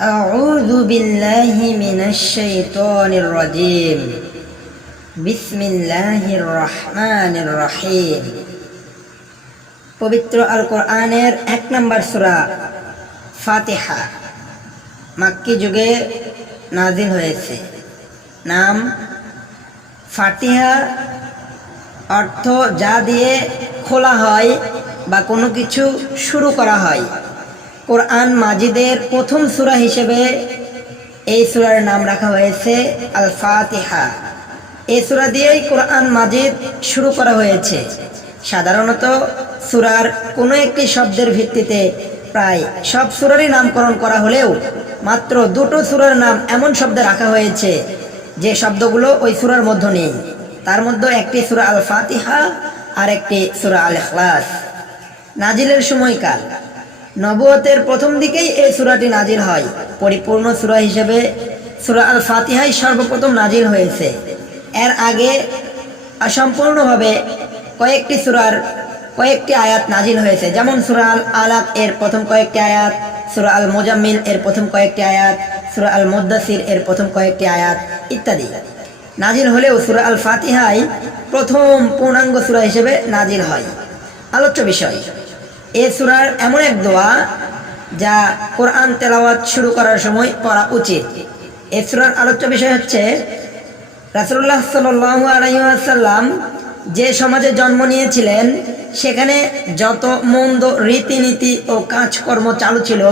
أعوذ بالله من الشيطان الرجيم بسم الله الرحمن الرحيم পবিত্র আল কোরআনের এক নম্বর সূরা ফাতিহা মাক্কি যুগে নাজিল হয়েছে নাম ফাতিহা অর্থ যা দিয়ে খোলা হয় বা কোনো কিছু শুরু করা হয় কোরআন মাজিদের প্রথম সূরা হিসেবে এই সুরার নাম রাখা হয়েছে আল ফাতিহা এই সূরা দিয়েই কোরআন মাজিদ শুরু করা হয়েছে। সাধারণত সুরার কোনো একটি শব্দের ভিত্তিতে প্রায় সব সুরারই নামকরণ করা হলেও মাত্র দুটো সুরার নাম এমন শব্দে রাখা হয়েছে যে শব্দগুলো ওই সুরার মধ্যে নেই। তার মধ্যে একটি সূরা আল ফাতিহা আর একটি সূরা আল এখলাস নাজিলের সময়কাল। নবুয়তের প্রথম দিকেই এই সূরাটি নাজিল হয়। পরিপূর্ণ সূরা হিসেবে সূরা আল ফাতিহাই সর্বপ্রথম নাজিল হয়েছে। এর আগে অসম্পূর্ণভাবে কয়েকটি সূরার কয়েকটি আয়াত নাজিল হয়েছে। যেমন সূরা আল আলাক এর প্রথম কয়েকটি আয়াত, সূরা আল মোজাম্মিল এর প্রথম কয়েকটি আয়াত, সূরা আল মুদ্দাসির এর প্রথম কয়েকটি আয়াত ইত্যাদি। নাজিল হলেও সূরা আল ফাতিহাই প্রথম পূর্ণাঙ্গ সূরা হিসেবে নাজিল হয়। আলোচ্য বিষয় এ সূরার এমন এক দোয়া যা কোরআন তেলাওয়াত শুরু করার সময় পড়া উচিত। এ সূরার আলোচ্য বিষয় হচ্ছে, রাসূলুল্লাহ সাল্লাল্লাহু আলাইহি ওয়াসাল্লাম যে সমাজে জন্ম নিয়েছিলেন, সেখানে যত মন্দ রীতিনীতি ও কাজকর্ম চালু ছিল,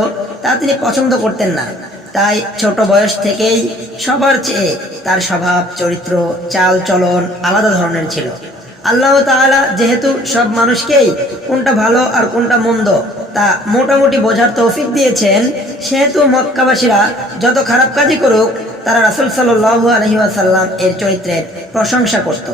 তা তিনি পছন্দ করতেন না। তাই ছোট বয়স থেকেই সবার চেয়ে তার স্বভাব, চরিত্র চাল চলন আলাদা ধরনের ছিল। আল্লাহ তাআলা যেহেতু সব মানুষকেই কোনটা ভালো আর কোনটা মন্দ তা মোটামুটি বোঝার তৌফিক দিয়েছেন, সেহেতু মক্কাবাসীরা যত খারাপ কাজই করুক, তারা রাসূল সাল্লাল্লাহু আলাইহি ওয়াসাল্লাম এর চরিত্রের প্রশংসা করত।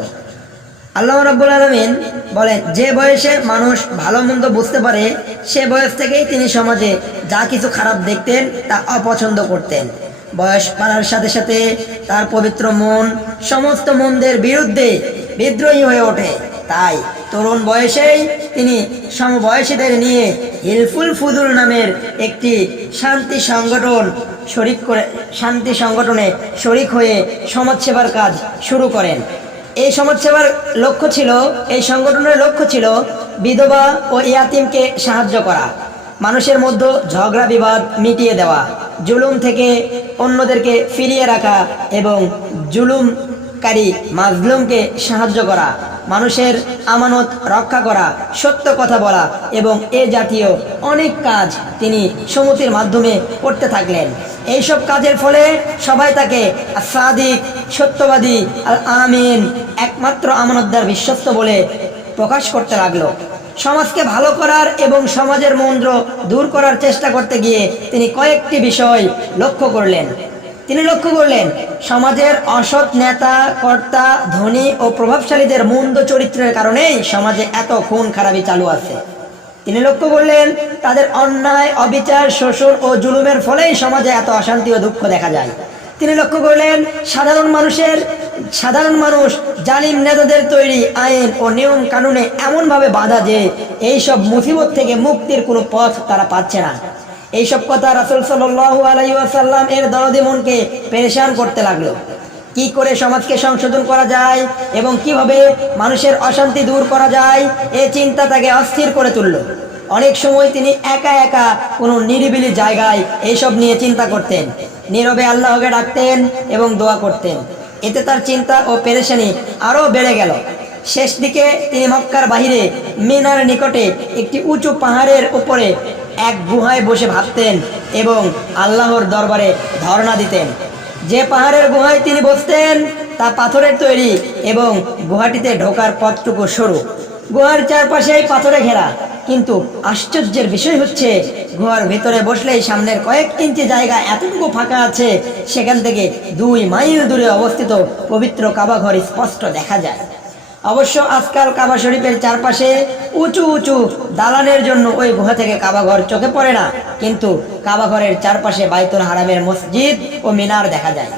আল্লাহ রাব্বুল আলামিন বলেন, যে বয়সে মানুষ ভালো মন্দ বুঝতে পারে, সে বয়স থেকেই তিনি সমাজে যা কিছু খারাপ দেখতেন তা অপছন্দ করতেন। বয়স বাড়ার সাথে সাথে তার পবিত্র মন, সমস্ত মন্দের বিরুদ্ধে বিদ্রোহী হয়ে ওঠে। তাই তরুণ বয়সেই তিনি সমবয়সীদের নিয়ে হিলফুল ফুদুল নামের একটি শান্তি সংগঠন শরিক করে, শান্তি সংগঠনে শরিক হয়ে সমাজসেবার কাজ শুরু করেন। এই সমাজসেবার লক্ষ্য ছিল, এই সংগঠনের লক্ষ্য ছিল বিধবা ও ইয়াতিমকে সাহায্য করা, মানুষের মধ্যে ঝগড়া বিবাদ মিটিয়ে দেওয়া, জুলুম থেকে অন্যদেরকে ফিরিয়ে রাখা এবং জুলুমকারী মাজলুমকে সাহায্য করা, মানুষের আমানত রক্ষা করা, সত্য কথা বলা এবং এ জাতীয় অনেক কাজ তিনি সমতির মাধ্যমে করতে থাকলেন। এইসব কাজের ফলে সবাই তাকে সাদিক, সত্যবাদী আল আমিন একমাত্র আমানতদার বিশ্বস্ত বলে প্রকাশ করতে লাগল। সমাজকে ভালো করার এবং সমাজের মন্দ্র দূর করার চেষ্টা করতে গিয়ে তিনি কয়েকটি বিষয় লক্ষ্য করলেন। তিনি লক্ষ্য করলেন, সমাজের অসৎ নেতা, কর্তা, ধনী ও প্রভাবশালীদের মন্দ চরিত্রের কারণেই সমাজে এত খুন খারাপি চালু আছে। তিনি লক্ষ্য করলেন, তাদের অন্যায়, অবিচার, শোষণ ও জুলুমের ফলেই সমাজে এত অশান্তি ও দুঃখ দেখা যায়। তিনি লক্ষ্য করলেন, সাধারণ মানুষের, সাধারণ মানুষ জালিম নেতাদের তৈরি আইন ও নিয়ম কানুনে এমনভাবে বাধা যে এইসব মুসিবত থেকে মুক্তির কোনো পথ তারা পাচ্ছে না। এইসব কথা রাসুল সাল্লাহ আলাইসাল্লাম এর দরদি মনকে পেরেশান করতে লাগল। কি করে সমাজকে সংশোধন করা যায় এবং কীভাবে মানুষের অশান্তি দূর করা যায়, এ চিন্তা তাকে অস্থির করে তুলল। অনেক সময় তিনি একা একা কোনো নিরিবিলি জায়গায় এইসব নিয়ে চিন্তা করতেন। নীরবে আল্লাহকে ডাকতেন এবং দোয়া করতেন। এতে তার চিন্তা ও পেরেশানি আরও বেড়ে গেল। শেষ দিকে তিনি মক্কার বাহিরে মিনার নিকটে একটি উঁচু পাহাড়ের উপরে এক গুহায় বসে ভাবতেন এবং আল্লাহর দরবারে ধর্ণা দিতেন। যে পাহাড়ের গুহায় তিনি বসতেন, তা পাথরের তৈরি এবং গুহাটিতে ঢোকার পথটুকু সরু। গুহার চারপাশেই পাথরে ঘেরা। কিন্তু আশ্চর্যের বিষয় হচ্ছে, গুহার ভেতরে বসলেই সামনের কয়েক ইঞ্চি জায়গা এতটুকু ফাঁকা আছে, সেখান থেকে দুই মাইল দূরে অবস্থিত পবিত্র কাবাঘর স্পষ্ট দেখা যায়। অবশ্য আজকাল কাবা শরীফের চারপাশে উঁচু উঁচু দালানের জন্য ওই গুহা থেকে কাবাঘর চোখে পড়ে না, কিন্তু কাবাঘরের চারপাশে বাইতুল হারামের মসজিদ ও মিনার দেখা যায়।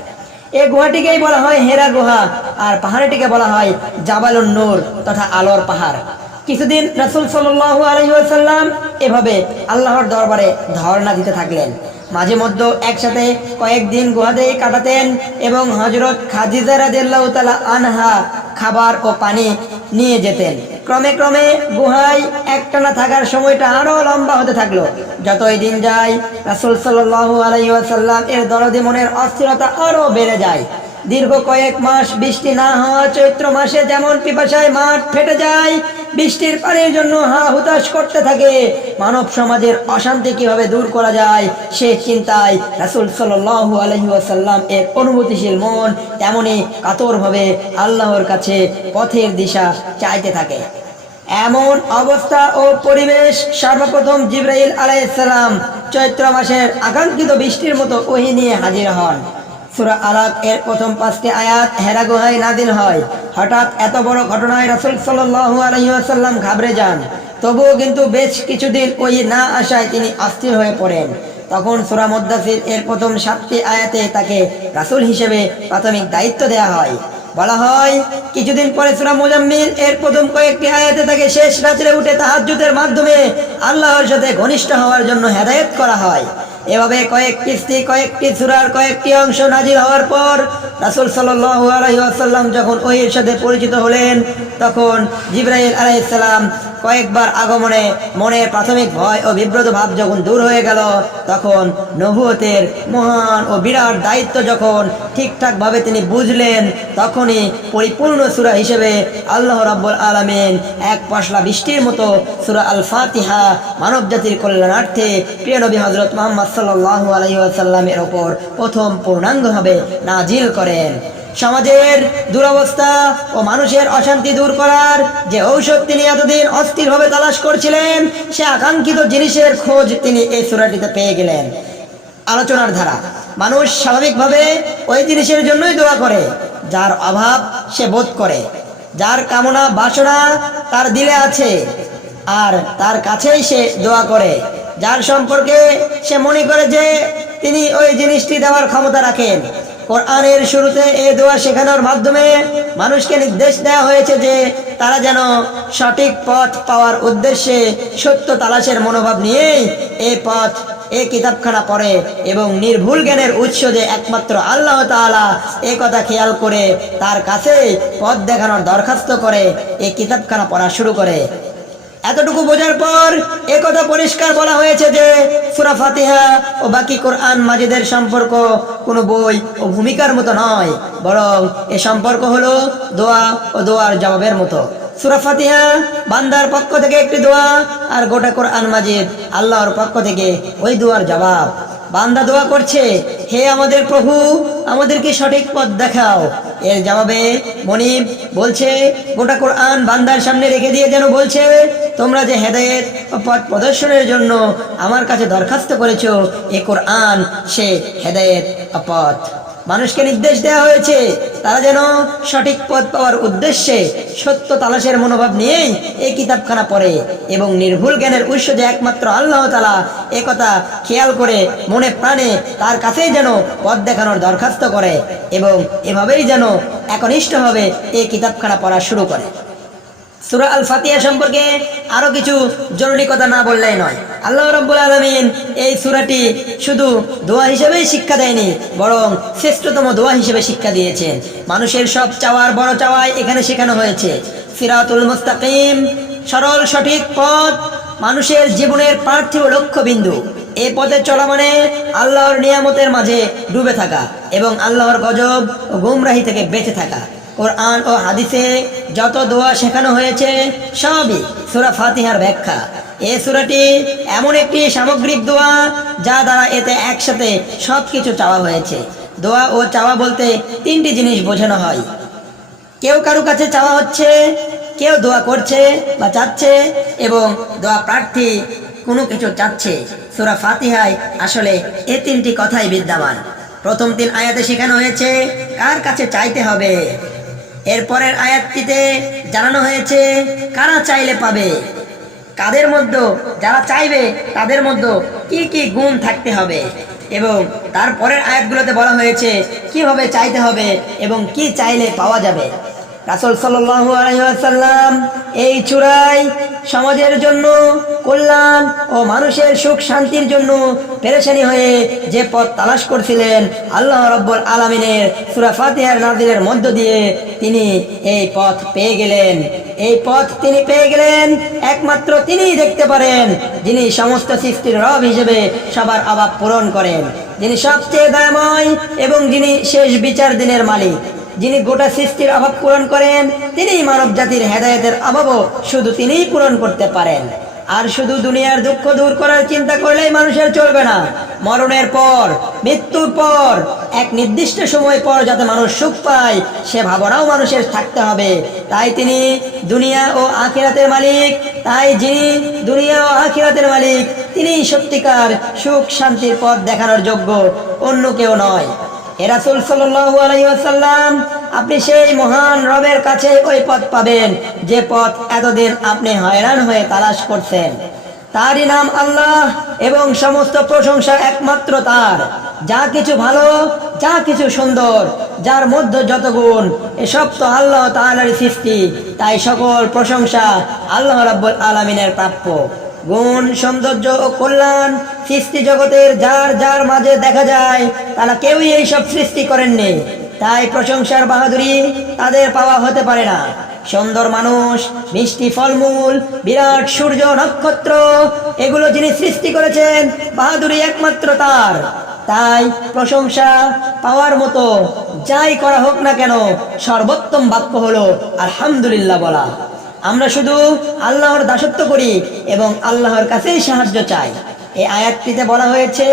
এই গুহাটিকেই বলা হয় হেরা গুহা, আর পাহাড়টিকে বলা হয় জাবালুন নূর তথা আলোর পাহাড়। কিছুদিন রাসুল সাল্লাহ আলহিহাল্লাম এভাবে আল্লাহর দরবারে ধর্ণা দিতে থাকলেন। মাঝে মধ্যে একসাথে কয়েকদিন গুহাতেই কাটাতেন এবং হজরত খাদিজা রাদিয়াল্লাহু তাআলা আনহা খাবার ও পানি নিয়ে যেতেন। ক্রমে ক্রমে গুহায় একটানা থাকার সময়টা আরও লম্বা হতে থাকল। যতই দিন যায়, রাসূল সাল্লাল্লাহু আলাইহি ওয়াসাল্লাম এর দরদি মনের অস্থিরতা আরও বেড়ে যায়। দীর্ঘ কয়েক মাস বৃষ্টি না হওয়া চৈত্র মাসে যেমন পিপাসায় মাঠ ফেটে যায়, বৃষ্টির পানির জন্য হা হুতাশ করতে থাকে। মানব সমাজের অশান্তি কীভাবে দূর করা যায়, সে চিন্তায় রাসূল সাল্লাল্লাহু আলাইহি ওয়াসাল্লাম এর অনুভূতিশীল মন তেমনি কাতরভাবে আল্লাহর কাছে পথের দিশা চাইতে থাকে। এমন অবস্থা ও পরিবেশ সর্বপ্রথম জিব্রাইল আলাইসাল্লাম চৈত্র মাসের আকাঙ্ক্ষিত বৃষ্টির মতো ওহি নিয়ে হাজির হন। সুরা আলাক এর প্রথম পাঁচটি আয়াত হেরা গুহায় নাদিল হয়। হঠাৎ এত বড় ঘটনায় রাসূল আলাইহি ঘাবড়ে যান। তবুও কিন্তু বেশ কিছুদিন ওই না আসায় তিনি অস্থির হয়ে পড়েন। তখন সুরা মুদ্দাসির এর প্রথম সাতটি আয়াতে তাকে রাসূল হিসেবে প্রাথমিক দায়িত্ব দেয়া হয়। বলা হয়, কিছুদিন পরে সুরা মুজাম্মিল এর প্রথম কয়েকটি আয়াতে তাকে শেষ রাত্রে উঠে তাহাজ্জুদের মাধ্যমে আল্লাহর সাথে ঘনিষ্ঠ হওয়ার জন্য হেদায়েত করা হয়। এভাবে কয়েক কিস্তি কয়েকটি সুরার, কয়েকটি অংশ নাজিল হওয়ার পর রাসূল ওয়াসাল্লাম যখন ওহির সাথে পরিচিত হলেন, তখন জিব্রাইল আলাইহিস সালাম কয়েকবার আগমনে মনে প্রাথমিক ভয় ও বিব্রত ভাব যখন দূর হয়ে গেল, তখন নবুয়তের মহান ও বিরাট দায়িত্ব যখন ঠিকঠাকভাবে তিনি বুঝলেন, তখনই পরিপূর্ণ সূরা হিসেবে আল্লাহ রাব্বুল আলামিন এক পশলা বৃষ্টির মতো সূরা আল ফাতিহা মানব জাতির কল্যাণার্থে প্রিয় নবী হযরত মুহাম্মদ আলাইহি ওপর প্রথম পূর্ণাঙ্গভাবে নাজিল করেন। সমাজের দুরবস্থা ও মানুষের অশান্তি দূর করার যে ঔষধ তিনি এতদিন অস্থিরভাবে তালাশ করছিলেন, সে আকাঙ্ক্ষিত জিনিসের খোঁজ তিনি এই সুরাটিতে পেয়ে গেলেন। আলোচনার ধারা, মানুষ স্বাভাবিকভাবে ওই জিনিসের জন্যই দোয়া করে, যার অভাব সে বোধ করে, যার কামনা বাসনা তার দিলে আছে। আর তার কাছেই সে দোয়া করে। যার সম্পর্কে সে মনে করে যে তিনি ওই জিনিসটি দেওয়ার ক্ষমতা রাখেন। কোরআনের শুরুতে এই দোয়া শেখানোর মাধ্যমে মানুষকে নির্দেশ দেওয়া হয়েছে যে তারা যেন সঠিক পথ পাওয়ার উদ্দেশ্যে সত্য তালাশের মনোভাব নিয়েই এ পথ, এ কিতাবখানা পড়ে এবং নির্ভুল জ্ঞানের উৎস যে একমাত্র আল্লাহ তাআলা এ কথা খেয়াল করে তার কাছেই পথ দেখানোর দরখাস্ত করে এই কিতাবখানা পড়া শুরু করে। এতটুকু বোঝার পর একথা পরিষ্কার বলা হয়েছে যে সুরা ফাতিহা ও বাকি কোরআন মাজিদের সম্পর্ক কোনো বই ও ভূমিকার মতো নয়, বরং এ সম্পর্ক হলো দোয়া ও দোয়ার জবাবের মতো। সুরা ফাতিহা বান্দার পক্ষ থেকে একটি দোয়া আর গোটা কোরআন মাজিদ আল্লাহর পক্ষ থেকে ওই দোয়ার জবাব। বান্দা দোয়া করছে, হে আমাদের প্রভু, আমাদেরকে সঠিক পথ দেখাও। এর জবাবে মনিব বলছে, গোটা কোরআন বান্দার সামনে রেখে দিয়ে যেন বলছে, তোমরা যে হেদায়েত পথ প্রদর্শনের জন্য আমার কাছে দরখাস্ত করেছ, এ কোরআন সে হেদায়েত অপথ পথ। মানুষকে নির্দেশ দেওয়া হয়েছে, তারা যেন সঠিক পথ পাওয়ার উদ্দেশ্যে সত্য তালাশের মনোভাব নিয়েই এই কিতাবখানা পড়ে এবং নির্ভুল জ্ঞানের উৎস যে একমাত্র আল্লাহ তালা একথা খেয়াল করে মনে প্রাণে তার কাছেই যেন পথ দেখানোর দরখাস্ত করে এবং এভাবেই যেন একনিষ্ঠভাবে এই কিতাবখানা পড়া শুরু করে। সুরা আল ফাতিহা সম্পর্কে আরও কিছু জরুরি কথা না বললেই নয়। আল্লাহ রব্বুল আলমিন এই সুরাটি শুধু দোয়া হিসেবেই শিক্ষা দেয়নি, বরং শ্রেষ্ঠতম দোয়া হিসেবে শিক্ষা দিয়েছেন। মানুষের সব চাওয়ার বড় চাওয়াই এখানে শেখানো হয়েছে। সিরাতুল মুস্তাকিম, সরল, সঠিক পথ, মানুষের জীবনের পার্থিব লক্ষ্যবিন্দু। এ পথে চলা মানে আল্লাহর নিয়ামতের মাঝে ডুবে থাকা এবং আল্লাহর গজব ও গুমরাহি থেকে বেঁচে থাকা। কোরআন ও হাদিসে যত দোয়া শেখানো হয়েছে, সবই সুরা ফাতিহার ব্যাখ্যা। এ সুরাটি এমন একটি সামগ্রিক দোয়া যা দ্বারা এতে একসাথে সব কিছু চাওয়া হয়েছে। দোয়া ও চাওয়া বলতে তিনটি জিনিস বোঝানো হয়। কেউ কারও কাছে চাওয়া হচ্ছে, কেউ দোয়া করছে বা চাচ্ছে এবং দোয়া প্রার্থী কোনো কিছু চাচ্ছে। সুরা ফাতিহায় আসলে এ তিনটি কথাই বিদ্যমান। প্রথম তিন আয়াতে শেখানো হয়েছে, কার কাছে চাইতে হবে? এরপরের আয়াতটিতে জানানো হয়েছে, কারা চাইলে পাবে? কাদের মধ্যে, যারা চাইবে, তাদের মধ্যে কি কি গুণ থাকতে হবে? এবং তারপরের আয়াতগুলোতে বলা হয়েছে, কীভাবে চাইতে হবে এবং কি চাইলে পাওয়া যাবে? রাসুল সাল্লাম এই চূড়াই সমাজের জন্য, কল্যাণ ও মানুষের সুখ শান্তির জন্য পেরেশানি হয়ে যে পথ তালাশ করছিলেন আল্লাহ রব্বুল আলমিনের সুরা ফাতিহার নাজিরের মধ্য দিয়ে তিনি এই পথ পেয়ে গেলেন। এই পথ তিনি পেয়ে গেলেন, একমাত্র তিনিই দেখতে পারেন, যিনি সমস্ত সৃষ্টির রব হিসেবে সবার অভাব পূরণ করেন। যিনি সবচেয়ে দয়াময় এবং যিনি শেষ বিচার দিনের মালিক। যিনি গোটা সৃষ্টির অভাব পূরণ করেন তিনি মানব জাতির হেদায়তের অভাবও শুধু তিনিই পূরণ করতে পারেন। আর শুধু দুনিয়ার দুঃখ দূর করার চিন্তা করলেই মানুষের চলবে না। মরণের পর, মৃত্যুর পর, এক নির্দিষ্ট সময় পর যাতে মানুষ সুখ পায়, সে ভাবনাও মানুষের থাকতে হবে। তাই তিনি দুনিয়া ও আখিরাতের মালিক, তাই যিনি দুনিয়া ও আখিরাতের মালিক তিনি সত্যিকার সুখ শান্তির পথ দেখানোর যোগ্য, অন্য কেউ নয়। এরাসুল সাল্লাম আপনি সেই মহান রবের কাছে ওই পথ পাবেন। যে পথ এতদিন আপনি হয়রান হয়ে তালাশ করছেন। তারই নাম আল্লাহ এবং সমস্ত প্রশংসা একমাত্র তার। যা কিছু ভালো, যা কিছু সুন্দর, যার মধ্যে যত গুণ, এসব তো আল্লাহ তাআলার সৃষ্টি। তাই সকল প্রশংসা আল্লাহ রাব্বুল আলামিনের প্রাপ্য। গুণ, সৌন্দর্য ও কল্যাণ সৃষ্টি জগতের যার যার মাঝে দেখা যায়, তারা কেউই এইসব সৃষ্টি করেননি। তাই প্রশংসার বাহাদুরি তাদের পাওয়া হতে পারে না। সুন্দর মানুষ, মিষ্টি ফলমূল, বিরাট সূর্য, নক্ষত্র, এগুলো যিনি সৃষ্টি করেছেন বাহাদুরি একমাত্র তার। তাই প্রশংসা পাওয়ার মতো যাই করা হোক না কেন, সর্বোত্তম বাক্য হলো আলহামদুলিল্লাহ বলা। আমরা শুধু আল্লাহর দাসত্ব করি এবং আল্লাহর কাছেই সাহায্য চাই। এই আয়াতটিতে বলা হয়েছে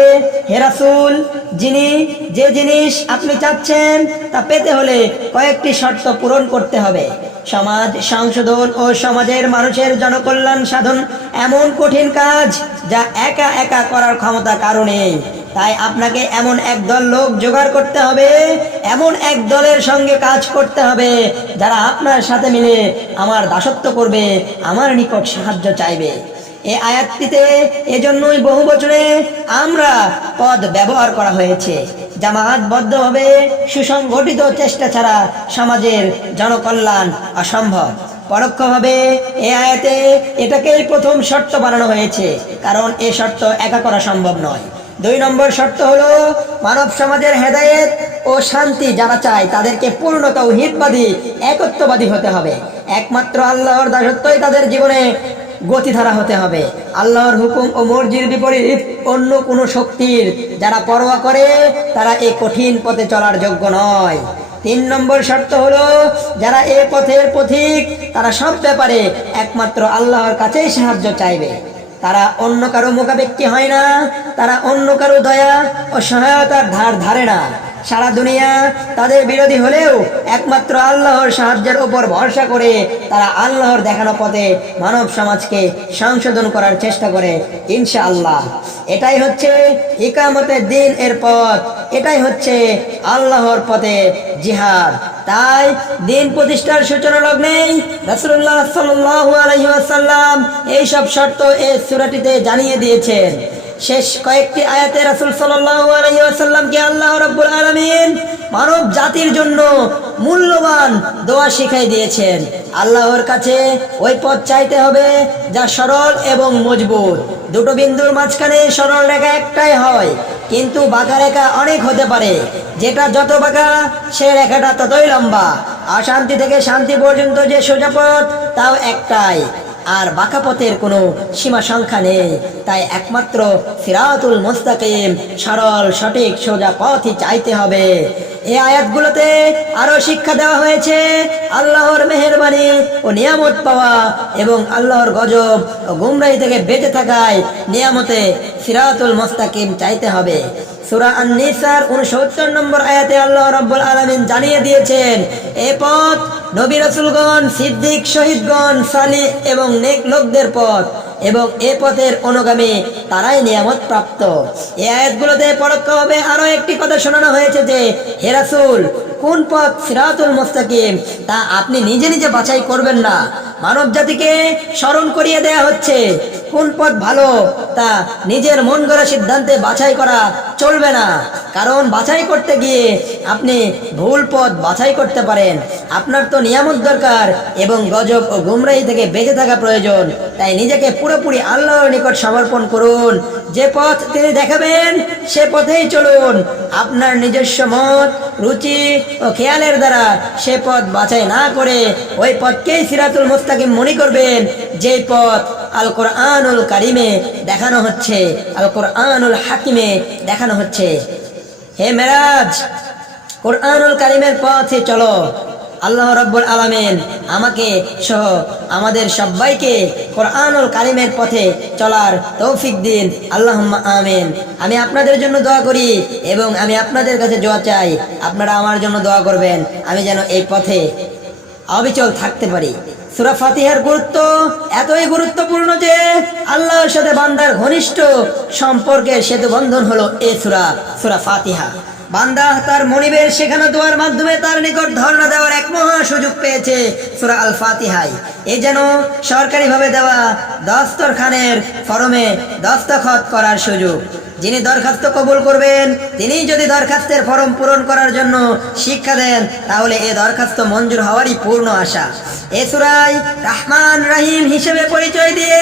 হেরাসুল যিনি যে জিনিস আপনি চাচ্ছেন তা পেতে হলে কয়েকটি শর্ত পূরণ করতে হবে। সমাজ সংশোধন ও সমাজের মানুষের জনকল্যাণ সাধন এমন কঠিন কাজ যা একা একা করার ক্ষমতা কারণে তাই আপনাকে এমন একদল লোক জোগাড় করতে হবে, এমন এক দলের সঙ্গে কাজ করতে হবে, যারা আপনার সাথে মিলে আমার দাসত্ব করবে, আমার নিকট সাহায্য চাইবে। এ আয়াতটিতে এজন্যই বহু বছরে আমরা পদ ব্যবহার করা হয়েছে। জামাতবদ্ধভাবে সুসংগঠিত চেষ্টা ছাড়া সমাজের জনকল্যাণ অসম্ভব। পরোক্ষভাবে এ আয়াতে এটাকেই প্রথম শর্ত বানানো হয়েছে, কারণ এ শর্ত একা করা সম্ভব নয়। দুই নম্বর শর্ত হলো মানব সমাজের হেদায়েত ও শান্তি যারা চায় তাদেরকে পূর্ণ তৌহিদবাদী, একত্ববাদী হতে হবে। একমাত্র আল্লাহর দাসত্বই তাদের জীবনে গতিধারা হতে হবে। আল্লাহর হুকুম ও মর্জির বিপরীত অন্য কোনো শক্তির যারা পরোয়া করে, তারা এই কঠিন পথে চলার যোগ্য নয়। তিন নম্বর শর্ত হলো যারা এ পথের পথিক, তারা সব ব্যাপারে একমাত্র আল্লাহর কাছেই সাহায্য চাইবে। তারা অন্য কারও মোকাবেক্ষি হয় না, তারা অন্য কারও দয়া ও সহায়তার ধার ধারে না। সারা দুনিয়া তাদের বিরোধী হলেও একমাত্র আল্লাহর সাহায্যের উপর ভরসা করে তারা আল্লাহর দেখানো পথে মানব সমাজকে সংশোধন করার চেষ্টা করে ইনশা আল্লাহ এটাই হচ্ছে ইকামতের দিন এর পথ, এটাই হচ্ছে আল্লাহর পথে জিহাদ। তাই দিন প্রতিষ্ঠার সূচনা লগ্নেই রাসুল্লাহ ওয়াসাল্লাম এই সব শর্ত এই সুরাটিতে জানিয়ে দিয়েছেন। শেষ কয়েকটি আয়াতে রাসূল ওয়াসাল্লামকে আল্লাহ রাব্বুল আলমিন মানব জাতির জন্য মূল্যবান দোয়া শিখাই দিয়েছেন। আল্লাহর কাছে ওই পথ চাইতে হবে যা সরল এবং মজবুত। দুটো বিন্দুর মাঝখানে সরল রেখা একটাই হয়, কিন্তু বাঁকা রেখা অনেক হতে পারে। যেটা যত বাঁকা, সে রেখাটা ততই লম্বা। অশান্তি থেকে শান্তি পর্যন্ত যে সোজা পথ তাও একটাই। আর বাঁকা পথের কোনো সীমা সংখ্যা নেই। তাই একমাত্র সিরাতুল মুস্তাকিম সরল, সঠিক, সোজা পথই চাইতে হবে। এই আয়াতগুলোতে আরও শিক্ষা দেওয়া হয়েছে, আল্লাহর মেহেরবানি ও নিয়ামত পাওয়া এবং আল্লাহর গজব ও গুমরাহি থেকে বেঁচে থাকায় নিয়ামতে সিরাতুল মুস্তাকিম চাইতে হবে। সূরা আন-নিসার 69 নম্বর আয়াতে আল্লাহ রাব্বুল আলামিন জানিয়ে দিয়েছেন, এ পথ নবী রাসূলগণ, সিদ্দিক শহীদগণ, সালি এবং নেক লোকদের পথ এবং এ পথের অনুগামী তারাই নিয়ামত প্রাপ্ত। এই আয়াতগুলোতে পরোক্ষভাবে আরও একটি কথা শোনানো হয়েছে যে, হে রাসূল, কোন পথ সিরাতুল মুস্তাকিম তা আপনি নিজে নিজে বাছাই করবেন না। মানব জাতিকে স্মরণ করিয়ে দেয়া হচ্ছে। কোন পথ ভালো তা নিজের মন গড়া সিদ্ধান্তে বাছাই করা চলবে না। কারণ বাছাই করতে গিয়ে আপনি ভুল পথ বাছাই করতে পারেন। আপনার তো নিয়ামত দরকার এবং গজব ও গুমরাহি থেকে বেঁচে থাকা প্রয়োজন। তাই নিজেকে পুরোপুরি আল্লাহর নিকট সমর্পণ করুন। যে পথ তিনি দেখাবেন, সে পথেই চলুন। আপনার নিজস্ব মত রুচি ও খেয়ালের দ্বারা সে পথ বাছাই না করে ওই পথকেই সিরাতুল মুস্তাকিম মনে করবেন যে পথ আল কোরআনুল কারিমে দেখানো হচ্ছে আল কোরআনুল হাকিমে দেখানো হচ্ছে। হে মেরাজ, কোরআনুল কারিমের পথে চলো। আল্লাহ রব্বুল আলামিন আমাকে সহ আমাদের সবাইকে কোরআনুল কালিমের পথে চলার তৌফিক দিন। আল্লাহ আমিন। আমি আপনাদের জন্য দোয়া করি এবং আমি আপনাদের কাছে দোয়া চাই। আপনারা আমার জন্য দোয়া করবেন। আমি যেন এই পথে অবিচল থাকতে পারি। সুরা ফাতিহার গুরুত্ব এতই গুরুত্বপূর্ণ যে আল্লাহর সাথে বান্দার ঘনিষ্ঠ সম্পর্কের সেতু বন্ধন হলো এ সুরা সুরা ফাতিহা। বান্দা তার মনিবের সেখানে দোয়ার মাধ্যমে তার নিকট ধর্ণা দেওয়ার এক মহা সুযোগ পেয়েছে সুরা আল ফাতিহাই এ যেন সরকারিভাবে দেওয়া দস্তরখানের ফরমে দস্তখত করার সুযোগ। যিনি দরখাস্ত কবুল করবেন, তিনি যদি দরখাস্তের ফর্ম পূরণ করার জন্য শিক্ষা দেন, তাহলে এ দরখাস্ত মঞ্জুর হওয়ারই পূর্ণ আশা। এ সুরাই রহমান রাহিম হিসেবে পরিচয় দিয়ে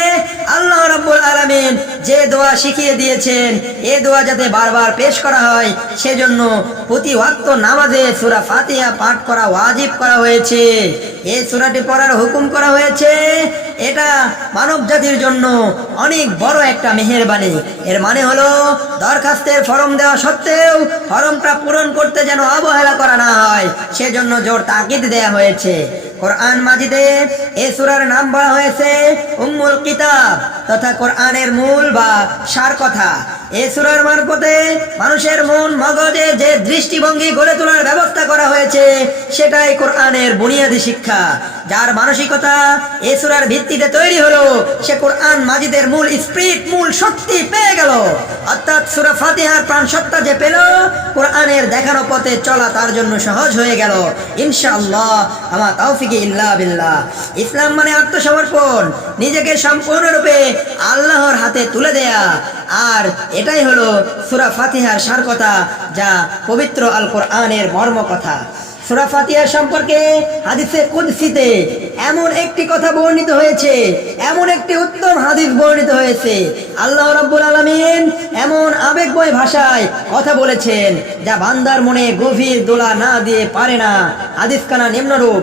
আল্লাহ রব্বুল আলামিন যে দোয়া শিখিয়ে দিয়েছেন, এ দোয়া যাতে বারবার পেশ করা হয়, সেজন্য প্রতি ওয়াক্ত নামাজে সুরা ফাতিহা পাঠ করা ওয়াজিব করা হয়েছে। এই সুরাটি পড়ার হুকুম করা হয়েছে, এটা মানব জাতির জন্য অনেক বড় একটা মেহেরবানি। এর মানে হলো, দরখাস্তের ফর্ম দেওয়া সত্ত্বেও ফর্মটা পূরণ করতে যেন অবহেলা করা না হয়, সেজন্য জোর তাগিদ দেয়া হয়েছে। কোরআন মাজিদে এ সুরার নাম বলা হয়েছে উম্মুল কিতাব তথা কোরআনের মূল বা সার কথা। এ সুরার মারফতে মানুষের মন মগজে যে দৃষ্টিভঙ্গি গড়ে তোলার ব্যবস্থা করা হয়েছে, সেটাই কোরআনের বুনিয়াদী শিক্ষা। যার মানসিকতা এ সুরার ভিত্তিতে তৈরি হলো, সে কোরআন মাজিদের মূল স্প্রিট, মূল শক্তি পেয়ে গেল। অর্থাৎ সুরা ফাতিহার প্রাণ সত্তা যে পেল, কোরআনের দেখানো পথে চলা তার জন্য সহজ হয়ে গেল। ইনশাআল্লাহ, আমার তৌফিকে ইল্লা বিল্লাহ। ইসলাম মানে আত্মসমর্পণ। নিজেকে সম্পূর্ণরূপে আল্লাহর হাতে তুলে দেয়া। আর এটাই হলো সুরা ফাতিহার সার কথা যা পবিত্র আল কোরআনের মর্ম কথা সুরা ফাতিহা সম্পর্কে হাদিসে কুদসিতে এমন একটি কথা বর্ণিত হয়েছে, এমন একটি উত্তম হাদিস বর্ণিত হয়েছে। আল্লাহ রাব্বুল আলামিন এমন আবেগময় ভাষায় কথা বলেছেন, যা বান্দার মনে গভীর দোলা না দিয়ে পারে না। হাদিস কানা নিম্নরূপ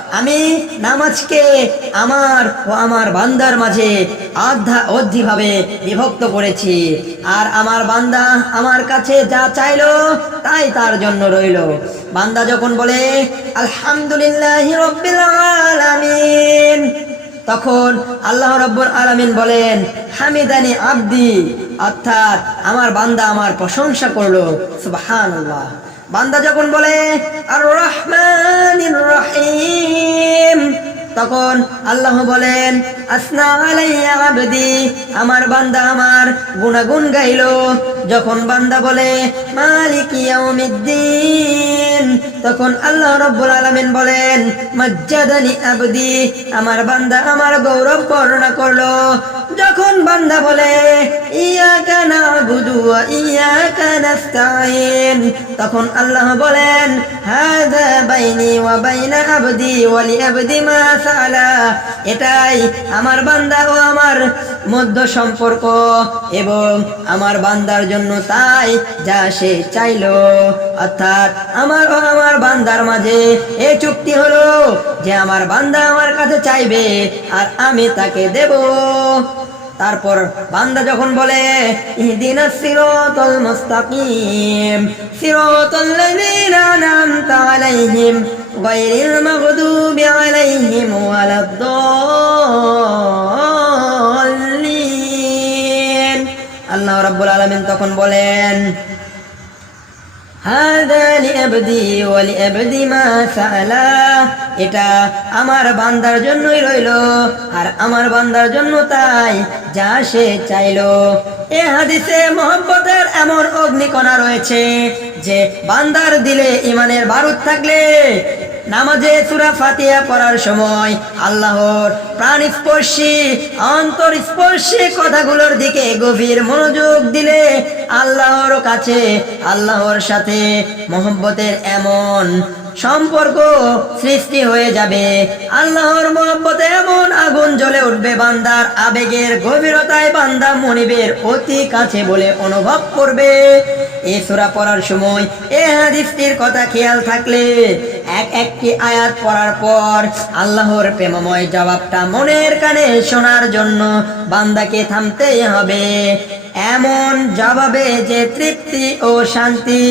আমি নামাজকে আমার ও আমার বান্দার মাঝে আধা অর্ধিভাবে বিভক্ত করেছি। আর আমার বান্দা আমার কাছে যা চাইলো, তাই তার জন্য রইল। বান্দা যখন বলে, আলহামদুলিল্লাহ আলামিন, তখন আল্লাহ রব্বুল আলামিন বলেন, হামিদানি আব্দি। অর্থাৎ আমার বান্দা আমার প্রশংসা করল। সুবহানাল্লাহ। বান্দা যখন বলে আর রহমানির রহিম তখন আল্লাহ বলেন আবদি, আমার বান্দা আমার গুনাগুন গাইলো। যখন বান্দা বলে, মালিক তখন আল্লাহ রাব্বুল আলামিন বলেন, মজ্জাদানি আবদি, আমার বান্দা আমার গৌরব বর্ণনা করল। যখন বান্দা বলে, ইয়াকা নাবুদু ওয়া ইয়াকা নাস্তাইন তখন আল্লাহ বলেন, হাযা বাইনি ওয়া বাইনা আবদি ওয়া লিআবদি মা সাআলা, এটাই আমার বান্দা ও আমার মধ্য সম্পর্ক এবং আমার বান্দার জন্য তাই যা সে চাইলো। অর্থাৎ আমার ও আমার বান্দার মাঝে এ চুক্তি হলো যে আমার বান্দা আমার কাছে চাইবে আর আমি তাকে দেব। তারপর বান্দা যখন বলে, ইহদিনা মুস্তাকিম, সিরাতাল গায়রিল المغضوب عليهم ولا الضالين. আল্লাহ রাব্বুল আলামিন তখন বলেন হাদা লিআবদি ওয়া লিআবদি মা সাআলা। এটা আমার বান্দার জন্যই রইল, আর আমার বান্দার জন্য তাই যা সে চাইলো। এ হাদিসে মোহাম্মতের এমন অগ্নিকণা রয়েছে যে বান্দার দিলে ইমানের বারুদ থাকলে নামাজে সুরা ফাতিয়া পড়ার সময় আল্লাহর প্রাণ স্পর্শী অন্তর স্পর্শী কথাগুলোর দিকে গভীর মনোযোগ দিলে আল্লাহর কাছে, আল্লাহর সাথে মোহব্বতের এমন সম্পর্ক সৃষ্টি হয়ে যাবে। আল্লাহর মোহব্বতে এমন আগুন জ্বলে উঠবে, বান্দার আবেগের গভীরতায় বান্দা মনিবের অতি কাছে বলে অনুভব করবে। এ সুরা পড়ার সময়, এ হাদিসটির কথা খেয়াল থাকলে এক একটি আয়াত পড়ার পর আল্লাহর প্রেমময় জবাবটা মনের কানে শোনার জন্য বান্দাকে থামতেই হবে। এমন জবাবে যে তৃপ্তি ও শান্তি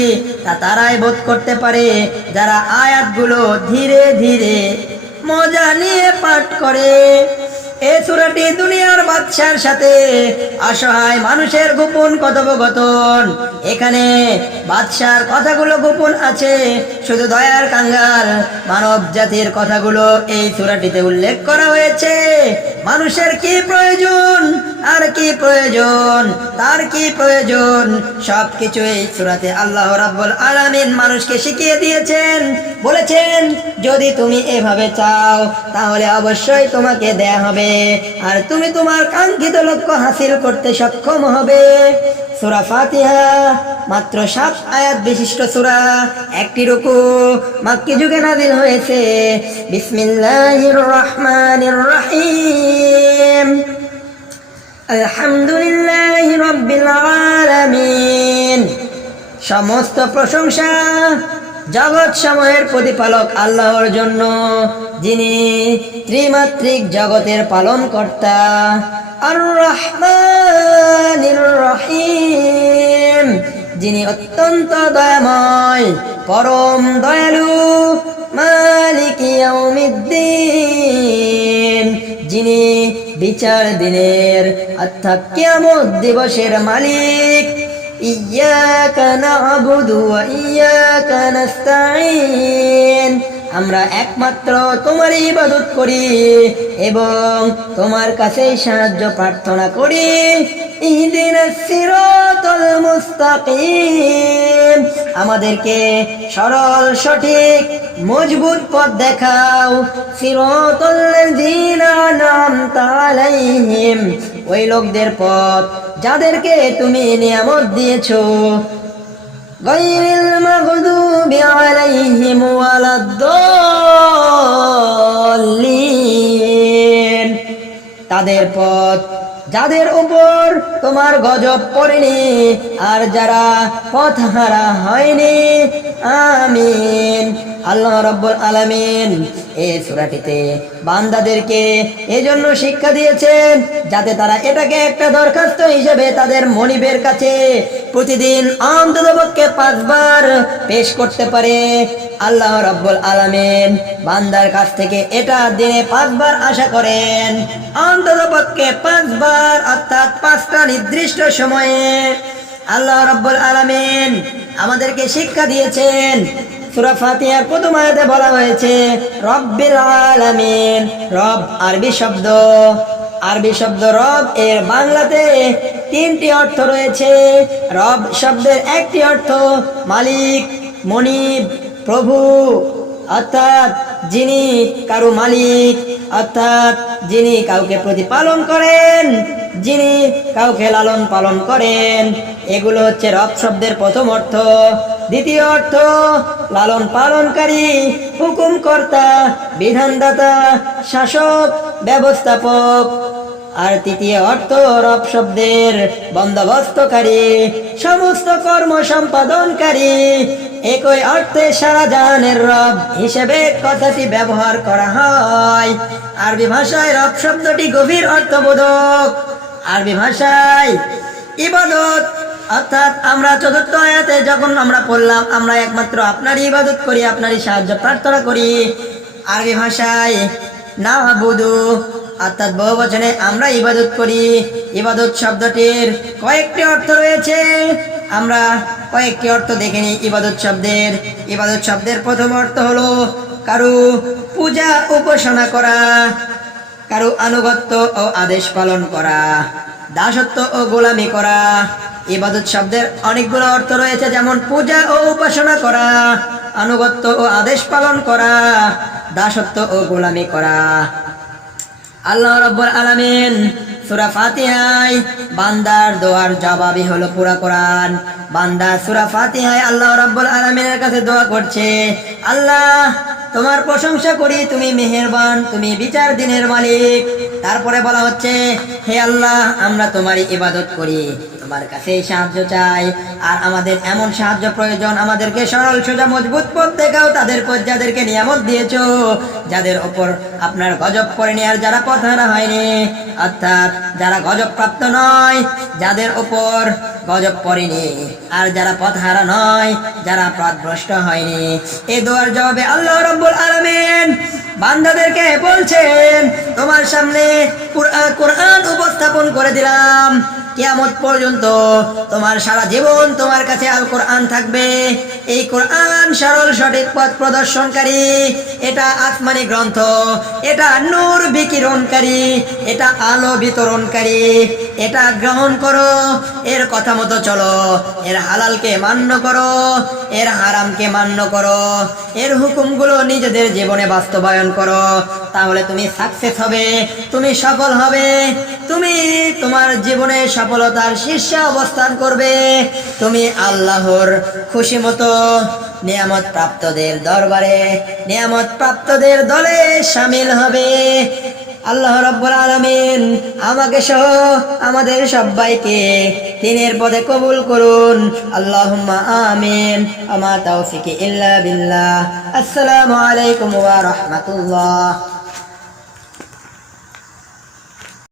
তা তারাই বোধ করতে পারে। যারা আয়াতগুলো ধীরে ধীরে মজা নিয়ে পাঠ করে। এ সুরাটি দুনিয়ার বাদশার সাথে অসহায় মানুষের গোপন কথোপকথন। এখানে বাদশার কথাগুলো গোপন আছে। শুধু দয়ার কাঙ্গাল মানব জাতির কথাগুলো এই সুরাটিতে উল্লেখ করা হয়েছে। মানুষের কি প্রয়োজন? আর কি প্রয়োজন? তার কি প্রয়োজন? সব কিছু এই সুরাতে আল্লাহ রাব্বুল আলামিন মানুষকে শিখিয়ে দিয়েছেন। বলেছেন, যদি তুমি এভাবে চাও, তাহলে অবশ্যই তোমাকে দেয়া হবে। আর তুমি তোমার কাঙ্ক্ষিত লক্ষ্য হাসিল করতে সক্ষম হবে। সুরা ফাতিহা, মাত্র সাত আয়াত বিশিষ্ট সুরা। একটি রুকু, মাক্কি যুগে নাজিল হয়েছে। বিসমিল্লাহির রহমানির রহিম। আলহামদুলিল্লাহ রব্বিল আলামিন। সমস্ত প্রশংসা জগৎ সময়ের প্রতিপালক আল্লাহর জন্য, যিনি ত্রিমাত্রিক জগতের পালন কর্তা আর রহমানির রহিম, যিনি অত্যন্ত দয়াময়, পরম দয়ালু, মালিক যিনি বিচার দিনের অর্থাৎ কেমন দিবসের মালিক। ইয়া কানা বুধু ইয়া নাস্তাঈন। আমরা একমাত্র তোমার ইবাদত করি এবং তোমার কাছেই সাহায্য প্রার্থনা করি। আমাদেরকে সরল, সঠিক, মজবুত পথ দেখাও। সিরাতাল লাযিনা আন'আমতা আলাইহিম। ওই লোকদের পথ যাদেরকে তুমি নিয়ামত দিয়েছ। গায়রিল মাগদুবি আলাইহিম ওয়ালাদ-দাল্লিন। তাদের পথ যাদের উপর তোমার গজব পড়েনি, আর যারা পথ হারা হয়নি, আমিন। আল্লাহ রব্বুল আলামিন এই সূরাটিতে বান্দাদেরকে এজন্য শিক্ষা দিয়েছেন, যাতে তারা এটাকে একটা দরখাস্ত হিসেবে তাদের মনিবের কাছে প্রতিদিন অন্ততপক্ষে পাঁচবার পেশ করতে পারে। আল্লাহ রব্বুল আলামিন বান্দার কাছ থেকে এটা দিনে পাঁচবার আশা করেন অন্ততপক্ষে পাঁচবার অর্থাৎ পাঁচটা নির্দিষ্ট সময়ে আল্লাহ রব্বুল আলামিন আমাদেরকে শিক্ষা দিয়েছেন। সূরা ফাতিহার প্রথম বলা হয়েছে, রব্বিল আলামিন, রব আরবি শব্দ। আরবি শব্দ রব, এর বাংলাতে তিনটি অর্থ রয়েছে। রব শব্দের একটি অর্থ মালিক, মনিব, প্রভু, অর্থাৎ যিনি কারও মালিক, অর্থাৎ যিনি কাউকে প্রতিপালন করেন, যিনি কাউকে লালন পালন করেন, এগুলো হচ্ছে রব শব্দের প্রথম অর্থ। দ্বিতীয় অর্থ, লালন পালনকারী, হুকুমকর্তা, বিধানদাতা, শাসক, ব্যবস্থাপক। আর তৃতীয় অর্থ রব শব্দের বন্দোবস্তকারী, সমস্ত কর্ম সম্পাদনকারী। একই অর্থে সারা জাহানের রব হিসেবে কথাটি ব্যবহার করা হয়। আরবি ভাষায় রব শব্দটি গভীর অর্থবোধক। আরবি ভাষায় ইবাদত, অর্থাৎ আমরা চতুর্থ আয়াতে যখন আমরা পড়লাম, আমরা একমাত্র আপনারই ইবাদত করি, আপনারই সাহায্য প্রার্থনা করি। আরবি ভাষায় না বুধু অর্থাৎ বহু বচনে আমরা ইবাদত করি। ইবাদত শব্দটির কয়েকটি অর্থ রয়েছে। আমরা কয়েকটি অর্থ দেখে নিই ইবাদত শব্দের। ইবাদত শব্দের প্রথম অর্থ হলো কারু পূজা উপাসনা করা, কারু আনুগত্য ও আদেশ পালন করা, দাসত্ব ও গোলামি করা। ইবাদত শব্দের অনেকগুলো অর্থ রয়েছে, যেমন পূজা ও উপাসনা করা, আনুগত্য ও আদেশ পালন করা, দাসত্ব ও গোলামি করা। আল্লাহ রব্বুল আলামিন সূরা ফাতিহায় বান্দার দোয়ার জবাবই হলো পুরা কোরআন। বান্দার সুরা ফাতিহায় আল্লাহ রব্বুল আলামিনের কাছে দোয়া করছে, আল্লাহ, তোমার প্রশংসা করি, তুমি মেহেরবান, তুমি বিচার দিনের মালিক। তারপরে বলা হচ্ছে, হে আল্লাহ, আমরা তোমারই ইবাদত করি। তোমার কাছে সাহায্য চাই। আর আমাদের এমন সাহায্য প্রয়োজন, আমাদেরকে সরল, সোজা, মজবুত পথ দেখাও। তাদের পথ যাদেরকে নিয়ামত দিয়েছ, যাদের ওপর আপনার গজব করেনি আর যারা পথ হারা হয়নি। অর্থাৎ যারা গজব প্রাপ্ত নয়, যাদের ওপর গজব পড়েনি আর যারা পথ হারা নয়, যারা পথভ্রষ্ট হয়নি। এ দোয়ার জবাবে আল্লাহ রব্বুল আলামিন বান্দাদেরকে বলছেন, তোমার সামনে কুরআ- কোরআন উপস্থাপন করে দিলাম। কিয়ামত পর্যন্ত তোমার সারা জীবন তোমার কাছে আল কোরআন থাকবে। এই কোরআন সরল সঠিক পথ প্রদর্শনকারী, এটা আসমানি গ্রন্থ। এটা নূর বিকিরণকারী, এটা আলো বিতরণকারী। এটা গ্রহণ করো, এর কথা মতো চলো। এর হালালকে মান্য করো, এর হারামকে মান্য করো। এর হুকুমগুলো নিজেদের জীবনে বাস্তবায়ন করো। তাহলে তুমি সাকসেস হবে, তুমি সফল হবে। তুমি তোমার জীবনে সফলতার শীর্ষে অবস্থান করবে। তুমি আল্লাহর খুশি মতো নিয়ামত প্রাপ্তদের দরবারে নিয়ামত প্রাপ্তদের দলে সামিল হবে। আল্লাহ রব্বুল আলমিন আমাকে সহ আমাদের সবাইকে দিনের পদে কবুল করুন। আল্লাহ আমিন। আমা তাওফিকে ইল্লা বিল্লাহ। আসসালামু আলাইকুম ওয়া রাহমাতুল্লাহ।